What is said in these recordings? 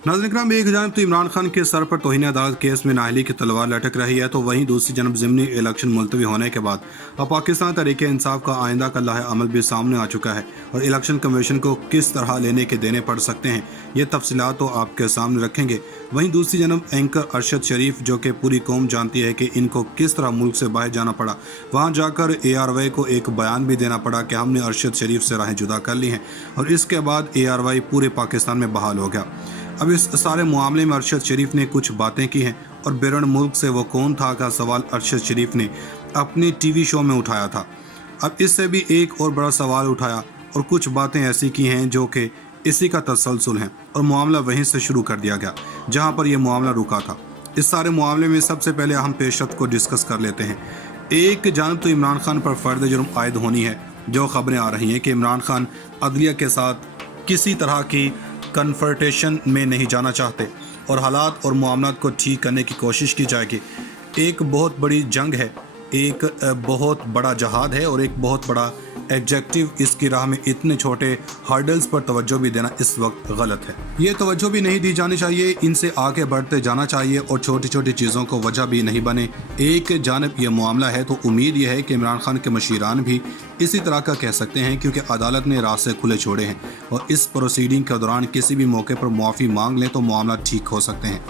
नाज़रीन इकराम, एक जानब तो इमरान खान के सर पर तौहीन अदालत केस में नाअहली की तलवार लटक रही है, तो वहीं दूसरी जानब ज़िमनी इलेक्शन मुलतवी होने के बाद अब पाकिस्तान तहरीक इंसाफ का आइंदा का लाहे अमल भी सामने आ चुका है और इलेक्शन कमीशन को किस तरह लेने के देने पड़ सकते हैं, ये तफसीलात तो आपके सामने रखेंगे। वहीं दूसरी जानब एंकर अरशद शरीफ, जो कि पूरी कौम जानती है कि इनको किस तरह मुल्क से बाहर जाना पड़ा, वहाँ जाकर ARY को एक बयान भी देना पड़ा कि हमने अरशद शरीफ से राहें जुदा कर ली हैं और इसके बाद ARY पूरे पाकिस्तान में बहाल हो गया। अब इस सारे मामले में अरशद शरीफ ने कुछ बातें की हैं और बैरून मुल्क से वो कौन था का सवाल अरशद शरीफ ने अपनी TV शो में उठाया था। अब इससे भी एक और बड़ा सवाल उठाया और कुछ बातें ऐसी की हैं जो कि इसी का तसलसल हैं और मामला वहीं से शुरू कर दिया गया जहां पर यह मामला रुका था। इस सारे मामले में सबसे पहले हम पेशरफ्त को डिस्कस कर लेते हैं। एक जानब तो इमरान खान पर फ़र्द जुर्म आयद होनी है, जो खबरें आ रही हैं कि इमरान खान अदलिया के साथ किसी तरह की कन्फ्रंटेशन में नहीं जाना चाहते और हालात और मामलात को ठीक करने की कोशिश की जाएगी। एक बहुत बड़ी जंग है, एक बहुत बड़ा जहाद है और एक बहुत बड़ा एग्जेक्टिव, इसकी राह में इतने छोटे हर्डल्स पर तवज्जो भी देना इस वक्त गलत है। ये तवज्जो भी नहीं दी जानी चाहिए, इनसे आगे बढ़ते जाना चाहिए और छोटी छोटी चीज़ों को वजह भी नहीं बने। एक जानब यह मामला है तो उम्मीद यह है कि इमरान खान के मशीरान भी इसी तरह का कह सकते हैं, क्योंकि अदालत ने रास्ते खुले छोड़े हैं और इस प्रोसीडिंग के दौरान किसी भी मौके पर मुआफ़ी मांग लें तो मामला ठीक हो सकते हैं।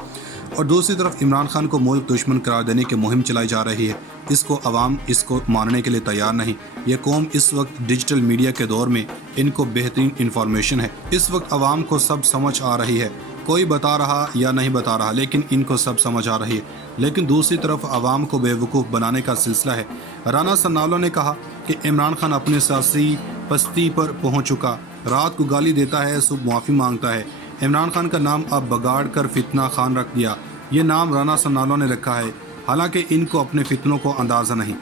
और दूसरी तरफ इमरान खान को मुल्क दुश्मन करार देने की मुहिम चलाई जा रही है। इसको अवाम इसको मानने के लिए तैयार नहीं। ये कौम इस वक्त डिजिटल मीडिया के दौर में इनको बेहतरीन इंफॉर्मेशन है। इस वक्त अवाम को सब समझ आ रही है, कोई बता रहा या नहीं बता रहा, लेकिन इनको सब समझ आ रही है। लेकिन दूसरी तरफ अवाम को बेवकूफ़ बनाने का सिलसिला है। राना सन्नालो ने कहा कि इमरान खान अपनी सियासी पस्ती पर पहुँच चुका, रात को गाली देता है, सुबह माफ़ी मांगता है। इमरान खान का नाम अब बगाड़ कर फितना खान रख दिया। ये नाम राना सन्नालो ने रखा है, हालांकि इनको अपने फितनों को अंदाज़ा नहीं।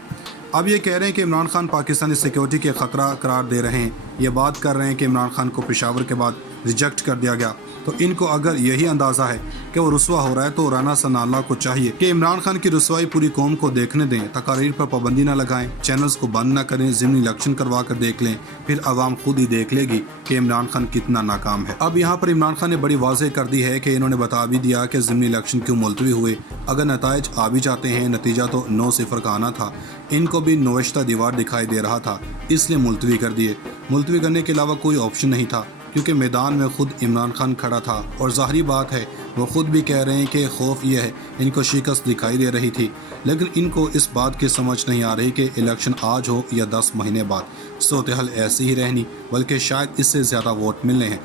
अब ये कह रहे हैं कि इमरान खान पाकिस्तानी सिक्योरिटी के ख़तरा करार दे रहे हैं। ये बात कर रहे हैं कि इमरान खान को पेशावर के बाद रिजेक्ट कर दिया गया, तो इनको अगर यही अंदाज़ा है कि वो रुसवा हो रहा है तो राना सन्नालो को चाहिए कि इमरान खान की रुसवाई पूरी कौम को देखने दें, तकारीर पर पाबंदी ना लगाएं, चैनल्स को बंद ना करें, ज़िमनी इलेक्शन करवा कर देख लें, फिर आवाम खुद ही देख लेगी कि इमरान खान कितना नाकाम है। अब यहाँ पर इमरान खान ने बड़ी वाज़ेह कर दी है कि इन्होंने बता भी दिया कि ज़िमनी इलेक्शन क्यों मुलतवी हुए। अगर नताइज आ भी जाते हैं, नतीजा तो 9-0 का आना था, इनको भी नवेश्ता दीवार दिखाई दे रहा था, इसलिए मुलतवी कर दिए। मुलतवी करने के अलावा कोई ऑप्शन नहीं था, क्योंकि मैदान में खुद इमरान खान खड़ा था और ज़ाहिरी बात है वो खुद भी कह रहे हैं कि खौफ ये है, इनको शिकस्त दिखाई दे रही थी। लेकिन इनको इस बात की समझ नहीं आ रही कि इलेक्शन आज हो या 10 महीने बाद, सूरत हाल ऐसी ही रहनी, बल्कि शायद इससे ज़्यादा वोट मिलने हैं।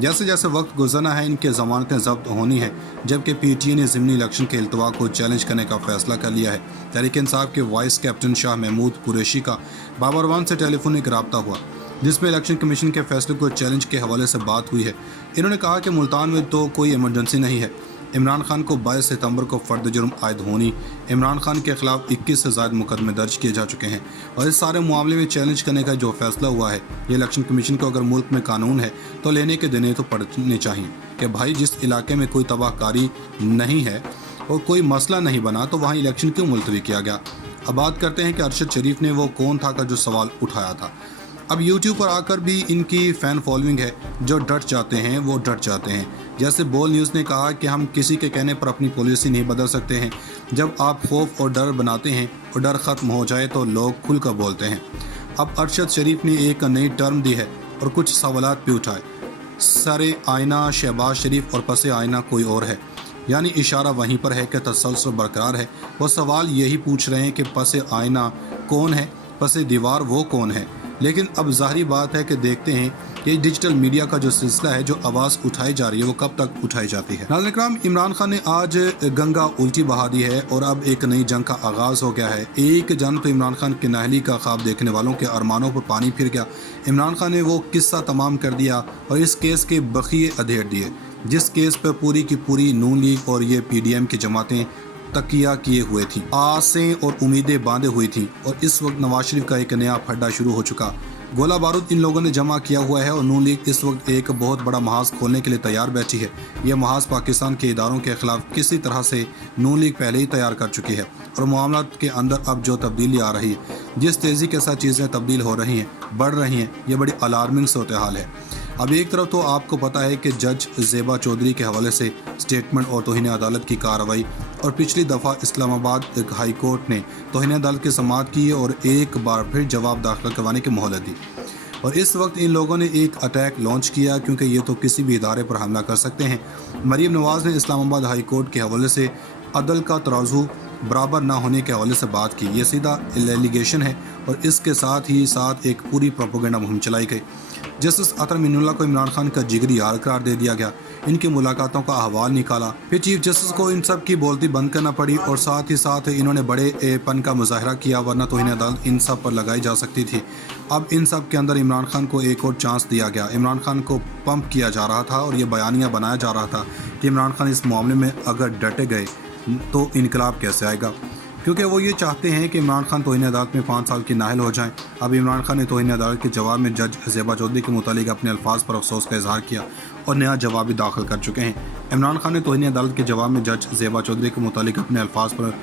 जैसे जैसे वक्त गुजरना है, इनके ज़मानतें ज़ब्त होनी है। जबकि PTI ने ज़िमनी इलेक्शन के इल्तवा को चैलेंज करने का फैसला कर लिया है। तहरीक इंसाफ के वाइस कैप्टन शाह महमूद कुरैशी का बाबरवान से टेलीफोनिक रब्ता हुआ, जिसमें इलेक्शन कमीशन के फैसले को चैलेंज के हवाले से बात हुई है। इन्होंने कहा कि मुल्तान में तो कोई इमरजेंसी नहीं है। इमरान खान को 22 सितंबर को फ़र्द जुर्म आयद होनी, इमरान खान के खिलाफ 21 से ज़ायद मुकदमे दर्ज किए जा चुके हैं और इस सारे मामले में चैलेंज करने का जो फैसला हुआ है, ये इलेक्शन कमीशन को अगर मुल्क में कानून है तो लेने के देने तो पड़ने चाहिए कि भाई जिस इलाके में कोई तबाहकारी नहीं है और कोई मसला नहीं बना तो वहाँ इलेक्शन क्यों मुलतवी किया गया। अब बात करते हैं कि अरशद शरीफ ने वो कौन था का जो सवाल उठाया था। अब YouTube पर आकर भी इनकी फ़ैन फॉलोइंग है, जो डट जाते हैं वो डट जाते हैं। जैसे बोल न्यूज़ ने कहा कि हम किसी के कहने पर अपनी पॉलिसी नहीं बदल सकते हैं। जब आप खौफ और डर बनाते हैं और डर ख़त्म हो जाए तो लोग खुलकर बोलते हैं। अब अरशद शरीफ ने एक नई टर्म दी है और कुछ सवालात भी उठाए। सरे आईना शहबाज शरीफ और पसे आईना कोई और है, यानी इशारा वहीं पर है कि तसलसल बरकरार है। वो सवाल यही पूछ रहे हैं कि पसे आईना कौन है, पसे दीवार वो कौन है। लेकिन अब ज़ाहिरी बात है कि देखते हैं कि डिजिटल मीडिया का जो सिलसिला है, जो आवाज़ उठाई जा रही है, वो कब तक उठाई जाती है। नाज़रीन इकराम, इमरान खान ने आज गंगा उल्टी बहा दी है और अब एक नई जंग का आगाज़ हो गया है। एक जंग तो इमरान खान की नाअहली का ख्वाब देखने वालों के अरमानों पर पानी फिर गया। इमरान खान ने वो किस्सा तमाम कर दिया और इस केस के बखिए अधेड़ दिए, जिस केस पर पूरी की पूरी नून लीग और ये PDM की जमातें तकिया किए हुए थी, आसें और उम्मीदें बांधे हुई थी। और इस वक्त नवाज शरीफ का एक नया फड्डा शुरू हो चुका। गोला बारूद इन लोगों ने जमा किया हुआ है और नून लीग इस वक्त एक बहुत बड़ा महाज खोलने के लिए तैयार बैठी है। यह महाज पाकिस्तान के इदारों के खिलाफ किसी तरह से नून लीग पहले ही तैयार कर चुकी है और मामला के अंदर अब जो तब्दीली आ रही है, जिस तेज़ी के साथ चीज़ें तब्दील हो रही हैं, बढ़ रही हैं, ये बड़ी अलार्मिंग सूरत हाल है। अब एक तरफ तो आपको पता है कि जज ज़ेबा चौधरी के हवाले से स्टेटमेंट और तौहीन अदालत की कार्रवाई, और पिछली दफ़ा इस्लामाबाद हाई कोर्ट ने तौहीन अदालत की समाअत की और एक बार फिर जवाब दाखिल करवाने की मोहलत दी। और इस वक्त इन लोगों ने एक अटैक लॉन्च किया क्योंकि ये तो किसी भी इदारे पर हमला कर सकते हैं। मरीम नवाज़ ने इस्लामाबाद हाई कोर्ट के हवाले से अदल का तराजू बराबर ना होने के हवाले से बात की। ये सीधा एलिगेशन है और इसके साथ ही साथ एक पूरी प्रोपेगेंडा मुहिम चलाई गई। जस्टिस अतर मिनुल्लाह को इमरान खान का जिगरी यार करार दे दिया गया। इनकी मुलाकातों का अहवाल निकाला, फिर चीफ जस्टिस को इन सब की बोलती बंद करना पड़ी और साथ ही साथ इन्होंने बड़े पन का मुजाहरा किया, वरना तौहीन अदालत इन सब पर लगाई जा सकती थी। अब इन सब के अंदर इमरान खान को एक और चांस दिया गया। इमरान खान को पंप किया जा रहा था और ये बयानियाँ बनाया जा रहा था कि इमरान खान इस मामले में अगर डटे गए तो इनकलाब कैसे आएगा, क्योंकि वो ये चाहते हैं कि इमरान खान तौहीन अदालत में 5 साल की नाअहल हो जाएं। अब इमरान खान ने तौहीन अदालत के जवाब में जज ज़ेबा चौधरी के मुतालिक अपने अल्फाज पर अफसोस का इजहार किया और नया जवाब भी दाखिल कर चुके हैं। इमरान खान ने तौहीन अदालत के जवाब में जज ज़ेबा चौधरी के मुतालिक अपने अल्फाज पर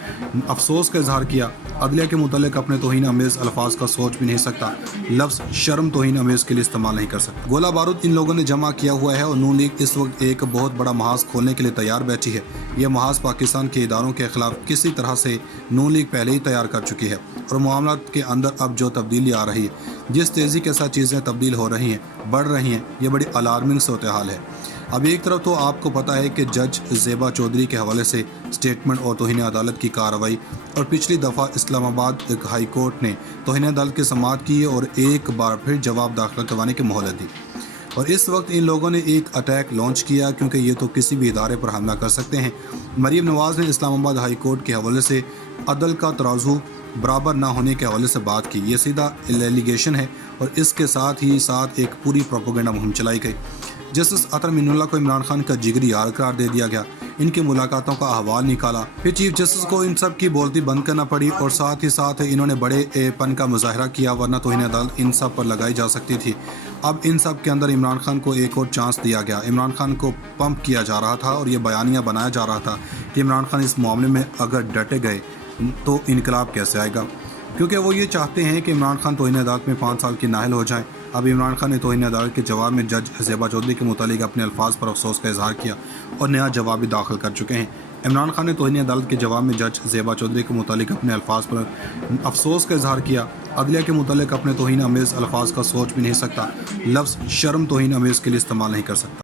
अफसोस का इजहार किया। अदलिया के मुतालिक अपने तौहीन अमेज़ अल्फाज का सोच भी नहीं सकता। लफ्ज़ शर्म तौहीन अमेज़ के लिए इस्तेमाल नहीं कर सकता। गोला बारूद इन लोगों ने जमा किया हुआ है और नून लीग इस वक्त एक बहुत बड़ा महाज खोलने के लिए तैयार बैठी है। यह महाज पाकिस्तान के इदारों के खिलाफ किसी तरह से नून लीग पहले ही तैयार कर चुकी है और मामला के अंदर अब जो तब्दीली आ रही है, जिस तेज़ी के साथ चीज़ें तब्दील हो रही हैं, बढ़ रही हैं, ये बड़ी अलार्मिंग सूरत हाल है। अब एक तरफ तो आपको पता है कि जज ज़ेबा चौधरी के हवाले से स्टेटमेंट और तौहीन अदालत की कार्रवाई, और पिछली दफ़ा इस्लामाबाद हाई कोर्ट ने तौहीन अदालत की समाअत की और एक बार फिर जवाब दाखिल करवाने की मोहलत दी। और इस वक्त इन लोगों ने एक अटैक लॉन्च किया क्योंकि ये तो किसी भी इदारे पर हमला कर सकते हैं। मरीम नवाज़ ने इस्लामाबाद हाई कोर्ट के हवाले से अदल का तराजू बराबर ना होने के हवाले से बात की। ये सीधा एलिगेशन है और इसके साथ ही साथ एक पूरी प्रोपेगेंडा मुहिम चलाई गई। जस्टिस अतर मिनुल्लाह को इमरान खान का जिगरी यार करार दे दिया गया। इनकी मुलाकातों का अहवाल निकाला, फिर चीफ जस्टिस को इन सब की बोलती बंद करना पड़ी और साथ ही साथ इन्होंने बड़ेपन का मुजाहरा किया, वरना तौहीन अदालत इन सब पर लगाई जा सकती थी। अब इन सब के अंदर इमरान खान को एक और चांस दिया गया। इमरान खान को पंप किया जा रहा था और ये बयानियाँ बनाया जा रहा था कि इमरान खान इस मामले में अगर डटे गए तो इनकलाब कैसे आएगा, क्योंकि वो ये चाहते हैं कि इमरान खान तौहीन अदालत में 5 साल की नाअहल हो जाएं। अब इमरान खान ने तौहीन अदालत के जवाब में जज ज़ेबा चौधरी के मुतालिक अपने अल्फाज पर अफसोस का इजहार किया और नया जवाब भी दाखिल कर चुके हैं। इमरान खान ने तौहीन अदालत के जवाब में जज ज़ेबा चौधरी के मुतालिक अपने अल्फाज पर अफसोस का इजहार किया। अदलिया के मुतालिक अपने तौहीन अमेज़ अल्फाज का सोच भी नहीं सकता। लफ्ज़ शर्म तौहीन अमेज़ के लिए इस्तेमाल नहीं कर सकता।